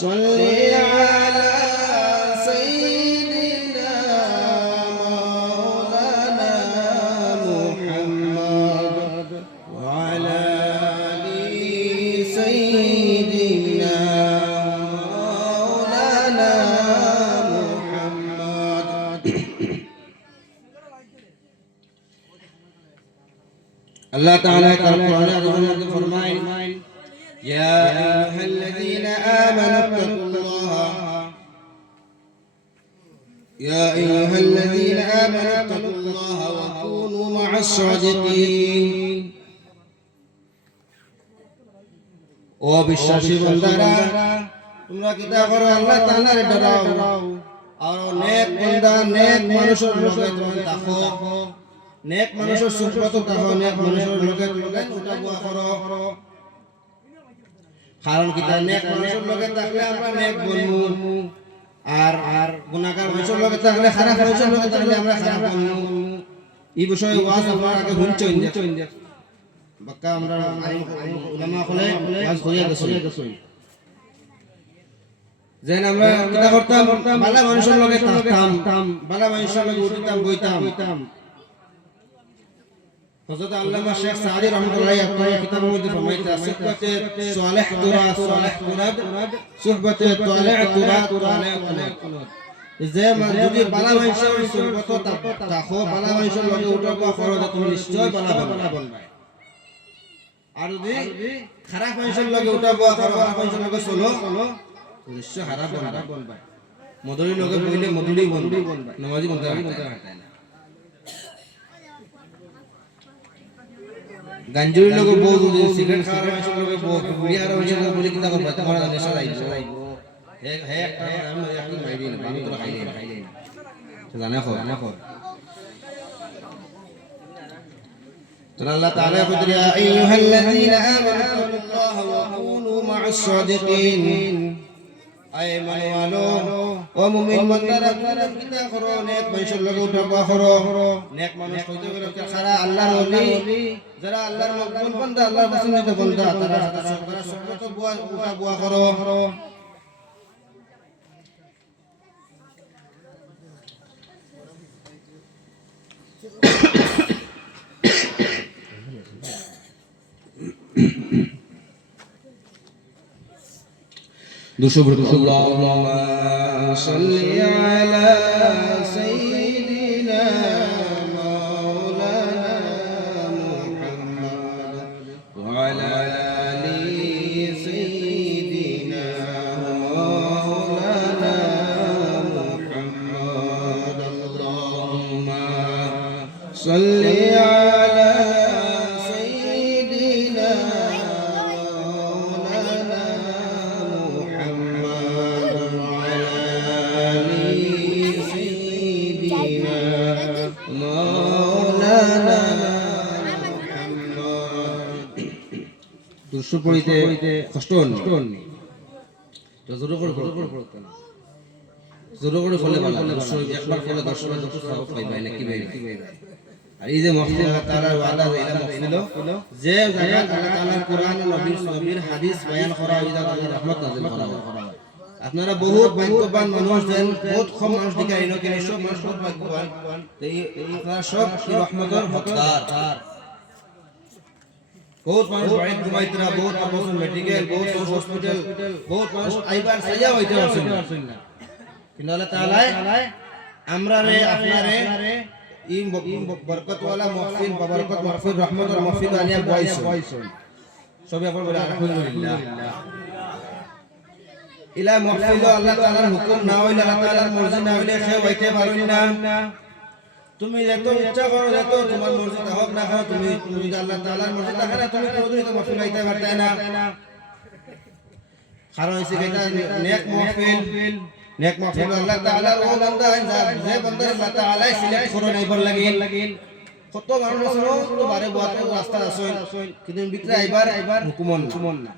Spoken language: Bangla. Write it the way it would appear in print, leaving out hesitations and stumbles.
صلي على سيدنا مولانا محمد وعلى آل سيدنا مولانا محمد الله تعالى القرآن فرمائے يا أيها الذين آمنوا اتقوا الله يا أيها الذين آمنوا اتقوا الله وكونوا مع الصادقين وبالشاشي بندارا তোমরা কি তা করো আল্লাহ তাআলার ডরাও আর নেক বান্দা নেক মানুষের লগে তোমরা থাকো নেক মানুষের সুখবত থাকো নেক মানুষের লগে তোমরা উঠা বুয়া করো কারণ কি তা নেক মানুষের লগে থাকলে আমরা নেক বলবো আর গুনাহগার মানুষের লগে থাকলে খারাপ মানুষের লগে থাকলে আমরা খারাপ বলবো এই বিষয়ে ওয়াজ আপনারা আগে শুনছেন বাক্কা আমরা উলামা হলে ওয়াজ হইয়া গেছে যেন আমরা কিতা করতাম ভালো মানুষের লগে থাকতাম ভালো মানুষের লগে উঠতাম বইতাম হযরত আল্লামা শেখ সাদি রহমাতুল্লাহি আলাইহি কিতাবের মধ্যে ফরমাইতে সুহবতে সালেহ তুরাত সুহবতে তালিহ তুরাত যে যদি ভালো মানুষের সুহবত থাকো ভালো মানুষের লগে উঠবা করো তুমি নিশ্চয় ভালো বনবা আর যদি খারাপ মানুষের লগে উঠবা করো খারাপ মানুষের লগে চলো নিশ্চয় খারাপ বনবা মদুরি লগে বইলে মদুরি বনবা নামাজি বনতে হাঁটায় না গাঞ্জুরি লগে বউ যদি সিগারেট খাওয়ার মানুষের লগে বউ বিয়ার মানুষের লগে বলি কিতা করবা তোমার নেশা আইবো হে একটা আমি একটু মাইরি না আমি তো খাইলে না জানা খো তো আল্লাহ তাআলা কইতে ইয়া আইয়ুহাল্লাযীনা আমানু তাকুল্লাহা ওয়া কুনু মা'আস সাদিকিন আয় মানওয়ালো ও মুমিন বান্দারা তোমরা কিতা করো নেক মানুষের লগে উঠবা করো নেক মানুষ হইতে গেলে খারা আল্লাহর ওলি যারা আল্লাহর মকবুল বান্দা আল্লাহর পছন্দিত বান্দা তারা সবকত বুয়া করো اللهم صل على سيدنا مولانا محمد وعلى آل سيدنا مولانا محمد اللهم صل على سيدنا مولانا محمد وعلى آل سيدنا مولانا محمد দুশো পড়িতে কষ্ট নেই তো জোর করে ফলে ভালো একবার ফলে 10 বার 10 সওয়াব পাইবাই নাকি ভাই আর এই যে মহফিল আল্লাহ তাআলার ওয়াদা এটা মহফিল যে জায়গা আল্লাহ তাআলার কোরআন ও নবীর হাদিস বয়ান করা হয় এটা আল্লাহর রহমত নাযিল করা হয় আপনারা বহুত ভাগ্যবান মানুষ দেন বহুত কম মানুষ দিকে আইনো কেন সব মানুষ বহুত ভাগ্যবান এই আপনারা সব কি রহমতের হকদার বহুত মানুষ বাড়ি ঘুমাইতরা বহুত মানুষ মেডিকেল বহুত হসপিটাল বহুত মানুষ আইবার সাজা হইতে পারছেন না কিন্তু আল্লাহ তাআলা আমরা রে আপনারে এই বরকত ওয়ালা মাহফিল বরকত মাহফিল রহমতের মাহফিল আলিয়া বয়স সবে আপন বলে আলহামদুলিল্লাহ ইলা মাহফিল আল্লাহ তাআলার হুকুম না হইলে আল্লাহ তাআলার মর্জি না হইলে কেউ হইতে পারবেন না তুমি যত ইচ্ছা করো যত তোমার মর্জি হোক না হোক তুমি যদি আল্লাহ তাআলার মর্জি থাকে না তুমি কোনোদিন তো মাহফিল হইতে পারতে না কারণ এসে এটা নেক মাহফিল আল্লাহ তাআলার ও বান্দা যে বান্দার আল্লাহ তাআলা সিলেক্ট করে নাইবার লাগিল কত মানুষ আছে তো বারে বুয়াতে রাস্তা আছে কিন্তু ভিতরে আইবার হুকুম না